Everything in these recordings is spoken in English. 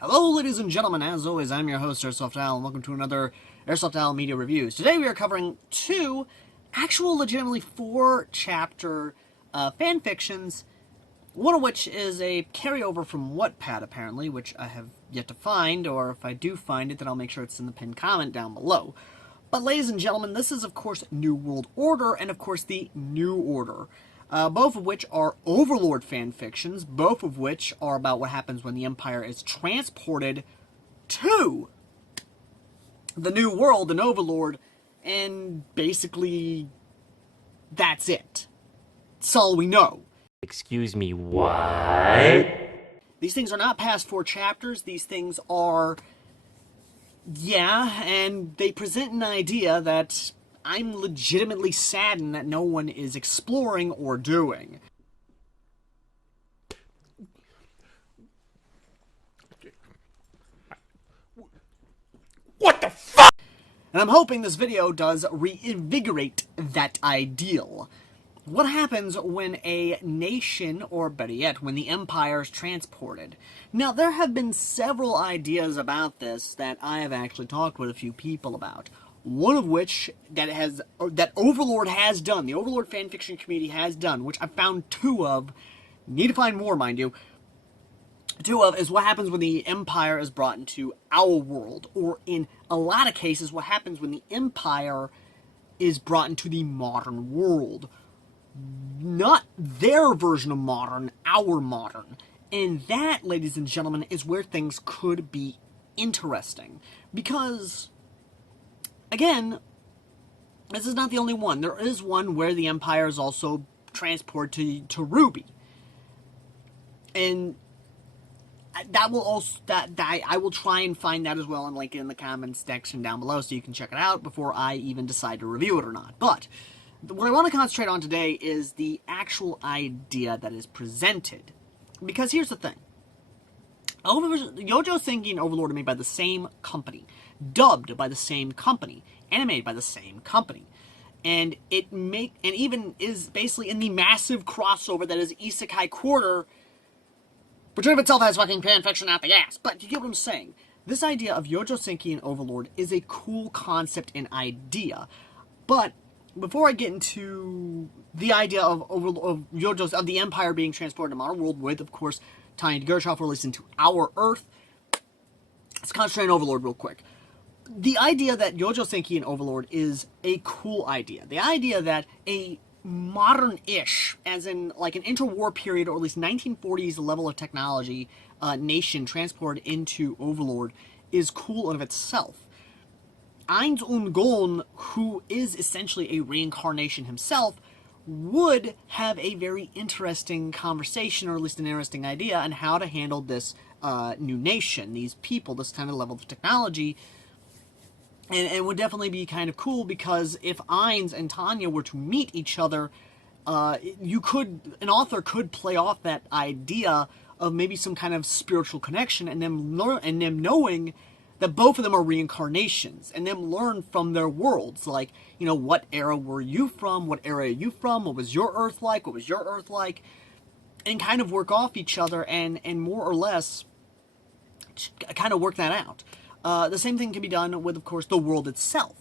Hello, ladies and gentlemen. As always, I'm your host, AirsoftAL, and welcome to another AirsoftAL Media Reviews. Today we are covering two legitimately four-chapter fan fictions, one of which is a carryover from Wattpad, apparently, which I have yet to find, or if I do find it, then I'll make sure it's in the pinned comment down below. But, ladies and gentlemen, this is, of course, New World Order, and, of course, the New Order. Both of which are Overlord fanfictions, both of which are about what happens when the Empire is transported to the New World and Overlord, and basically, that's it. That's all we know. Excuse me, what? These things are not past 4 chapters, these things are, yeah, and they present an idea that I'm legitimately saddened that no one is exploring or doing. What the fuck? And I'm hoping this video does reinvigorate that ideal. What happens when a nation, or better yet, when the Empire is transported? Now, there have been several ideas about this that I have actually talked with a few people about. One of which that Overlord has done, the Overlord fanfiction community has done, which I found 2 of, need to find more, mind you. 2 of is what happens when the Empire is brought into our world, or in a lot of cases, what happens when the Empire is brought into the modern world. Not their version of modern, our modern. And that, ladies and gentlemen, is where things could be interesting. Because, again, this is not the only one. There is one where the Empire is also transported to Ruby. And that will also, I will try and find that as well and link it in the comments section down below so you can check it out before I even decide to review it or not. But what I want to concentrate on today is the actual idea that is presented. Because here's the thing. Youjo Senki and Overlord are made by the same company, dubbed by the same company, animated by the same company. And even is basically in the massive crossover that is Isekai Quarter, which in of itself has fucking fanfiction out the ass. But you get what I'm saying. This idea of Youjo Senki and Overlord is a cool concept and idea. But before I get into the idea of the Empire being transported to modern world with, of course, Tiny Gershoff released into our Earth, let's concentrate on Overlord real quick. The idea that Youjo Senki and Overlord is a cool idea. The idea that a modern-ish, as in like an interwar period, or at least 1940s level of technology, nation transported into Overlord is cool in of itself. Eins und Gon, who is essentially a reincarnation himself, would have a very interesting conversation, or at least an interesting idea, on how to handle this new nation, these people, this kind of level of technology. And it would definitely be kind of cool, because if Eins and Tanya were to meet each other, an author could play off that idea of maybe some kind of spiritual connection, and them knowing that both of them are reincarnations, and them learn from their worlds. Like, you know, what era were you from? What era are you from? What was your Earth like? What was your Earth like? And kind of work off each other and more or less kind of work that out. The same thing can be done with, of course, the world itself.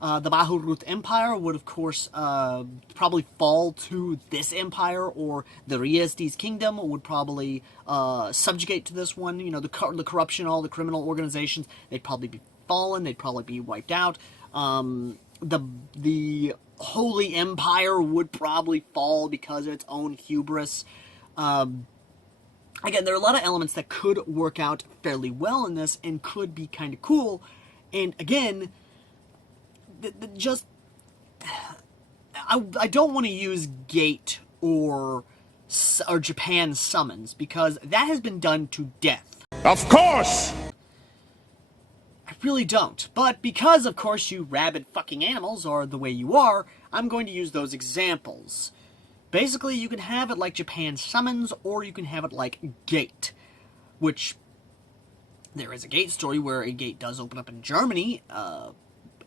The Bahurut Empire would, of course, probably fall to this empire, or the Riestes Kingdom would probably subjugate to this one. You know, the corruption, all the criminal organizations, they'd probably be fallen, they'd probably be wiped out. The Holy Empire would probably fall because of its own hubris. Again, there are a lot of elements that could work out fairly well in this and could be kind of cool. And again, I don't want to use Gate or Japan summons, because that has been done to death. Of course! I really don't. But because, of course, you rabid fucking animals are the way you are, I'm going to use those examples. Basically, you can have it like Japan summons, or you can have it like Gate, which there is a Gate story where a Gate does open up in Germany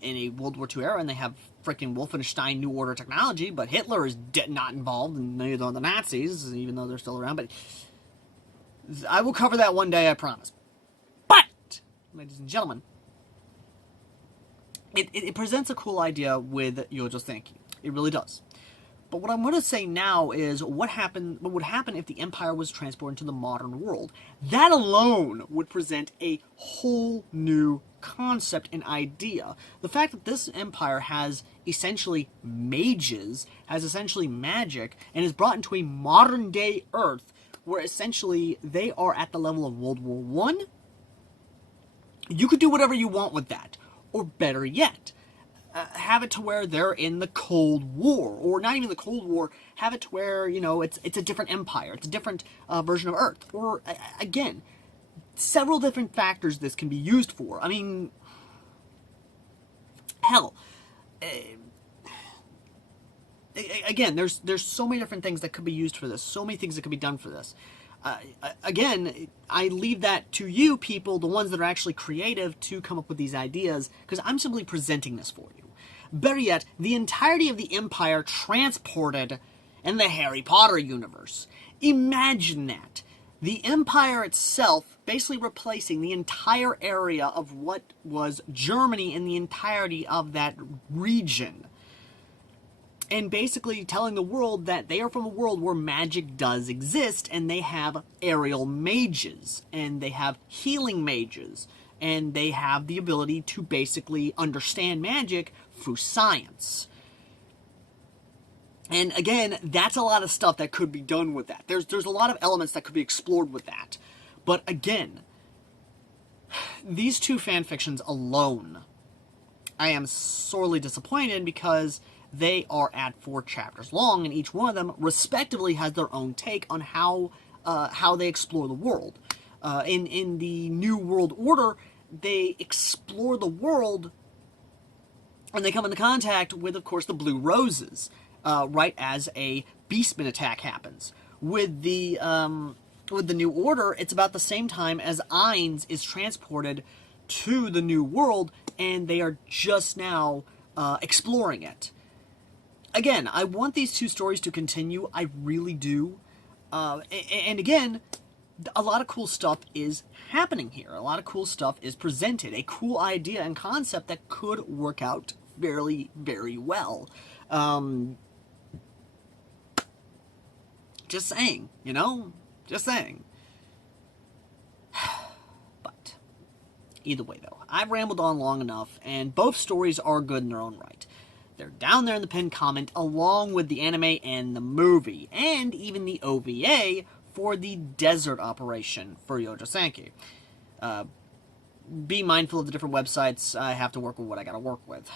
in a World War II era, and they have freaking Wolfenstein New Order technology, but Hitler is not involved, and neither are the Nazis, even though they're still around. But I will cover that one day, I promise. But, ladies and gentlemen, it presents a cool idea with Youjo Senki. It really does. But what I'm going to say now is what would happen if the Empire was transported into the modern world. That alone would present a whole new concept and idea. The fact that this Empire has essentially mages, has essentially magic, and is brought into a modern-day Earth where essentially they are at the level of World War I. You could do whatever you want with that. Or better yet, have it to where they're in the Cold War, or not even the Cold War, have it to where, you know, it's a different empire, it's a different version of Earth, or, again, several different factors this can be used for. I mean, hell, again, there's so many different things that could be used for this, so many things that could be done for this. Again, I leave that to you people, the ones that are actually creative, to come up with these ideas, because I'm simply presenting this for you. Better yet, the entirety of the Empire transported in the Harry Potter universe. Imagine that. The Empire itself basically replacing the entire area of what was Germany in the entirety of that region. And basically telling the world that they are from a world where magic does exist, and they have aerial mages, and they have healing mages, and they have the ability to basically understand magic through science. And again, that's a lot of stuff that could be done with that. There's a lot of elements that could be explored with that. But again, these two fanfictions alone, I am sorely disappointed, because they are at 4 chapters long, and each one of them, respectively, has their own take on how they explore the world. In the New World Order, they explore the world, and they come into contact with, of course, the Blue Roses, right as a Beastman attack happens. With the New Order, it's about the same time as Ainz is transported to the New World, and they are just now exploring it. Again, I want these two stories to continue. I really do. And again, a lot of cool stuff is happening here. A lot of cool stuff is presented. A cool idea and concept that could work out very, very well. Just saying, you know? Just saying. But, either way though, I've rambled on long enough, and both stories are good in their own right. They're down there in the pinned comment, along with the anime and the movie, and even the OVA for the desert operation for Youjo Senki. Be mindful of the different websites. I have to work with what I gotta work with.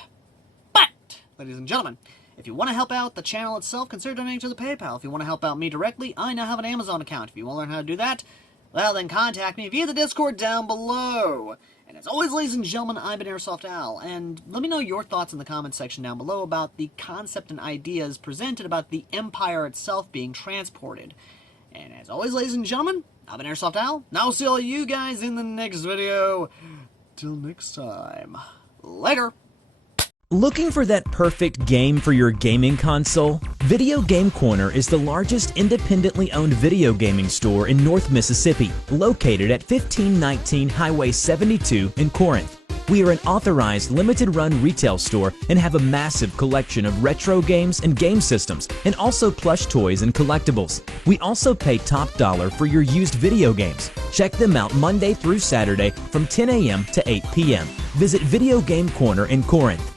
But, ladies and gentlemen, if you want to help out the channel itself, consider donating to the PayPal. If you want to help out me directly, I now have an Amazon account. If you want to learn how to do that, well, then contact me via the Discord down below. And as always, ladies and gentlemen, I've been AirsoftAL, and let me know your thoughts in the comments section down below about the concept and ideas presented about the Empire itself being transported. And as always, ladies and gentlemen, I've been AirsoftAL, and I'll see all you guys in the next video. Till next time, later! Looking for that perfect game for your gaming console? Video Game Corner is the largest independently owned video gaming store in North Mississippi, located at 1519 Highway 72 in Corinth. We are an authorized limited-run retail store and have a massive collection of retro games and game systems, and also plush toys and collectibles. We also pay top dollar for your used video games. Check them out Monday through Saturday from 10 a.m. to 8 p.m. Visit Video Game Corner in Corinth.